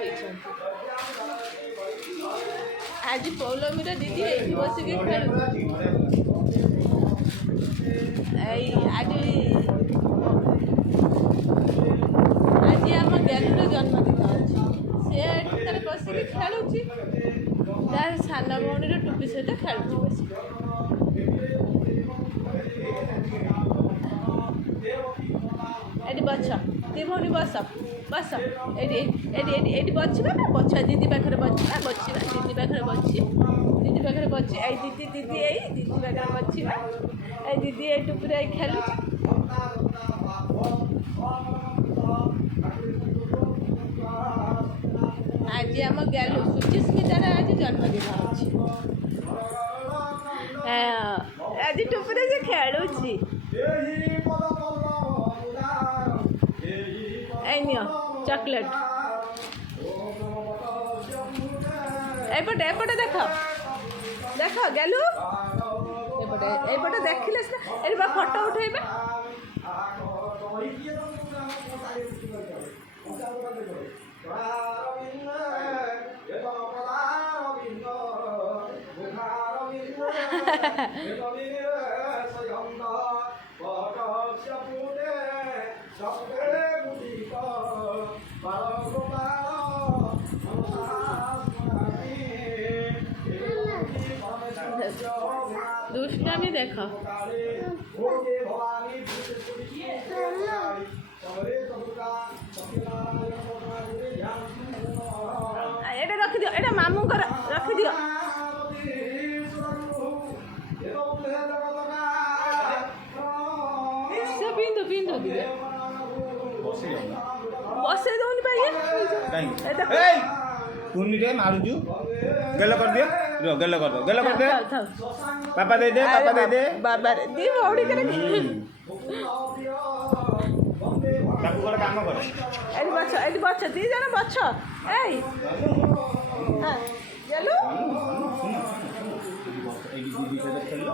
ହେଇଛନ୍ତି। ଆଜି ପୌଲମୀର ଦିଦି ଏଇଠି ବସିକି ଖେଳୁଛି। ଆଜି ଆମ ଗେଲୁର ଜନ୍ମଦିନ ଅଛି। ସେ ଏଠି ତାର ବସିକି ଖେଳୁଛି, ତା ସାନ ଭଉଣୀର ଟୁପି ସହିତ ଖେଳୁଛି ବସିକି। ଏଠି ବଛ, ଦି ଭଉଣୀ ବସ ବସ, ଏଠି ବସିବା ନା ବଛିବା, ଦିଦି ପାଖରେ ବସିବା ଦିଦି ପାଖରେ ବସି, ଦିଦି ପାଖରେ ବସି, ଏଇ ଦିଦି ପାଖରେ ବସିବା, ଏଇ ଦିଦି ଏଇ ଟୁପୁରେ ଏଇ ଖେଳୁଛି। ଆଜି ଆମ ଗେଲୁ ସୁଚିସ୍ମିତାର ଆଜି ଜନ୍ମଦିନ ଅଛି। ଆଜି ଟୁପୁରେ ସେ ଖେଳୁଛି। এই নিও চকলেট। এপটে দেখো গেলু, এপটে দেখিলে এবার ফটো উঠেইবে। দুষ্টামি দেখো। এটা রখিদিও, এটা মামুঙ্কর রখিদিও। ସେ ପିନ୍ଧୁ ଦିଦି ବସେଇ ଦଉନି ପାଇଏ କୁନିରେ ମାରୁଛୁ। ଗେଲ କରିଦିଅ, ଗେଲ କରିଦେ। ପାପା ଦେଇଦେ ବାବାରେ ଦି ଭଉଣୀ করে ତାକୁ ଗୋଟେ କାମ କର, ଏଠି ବଛ ଦି ଜଣ ବଛ। ଏଇ ଗେଲୁ ଏଇଠି ଦିଦି ସହିତ ଖେଳିଲ।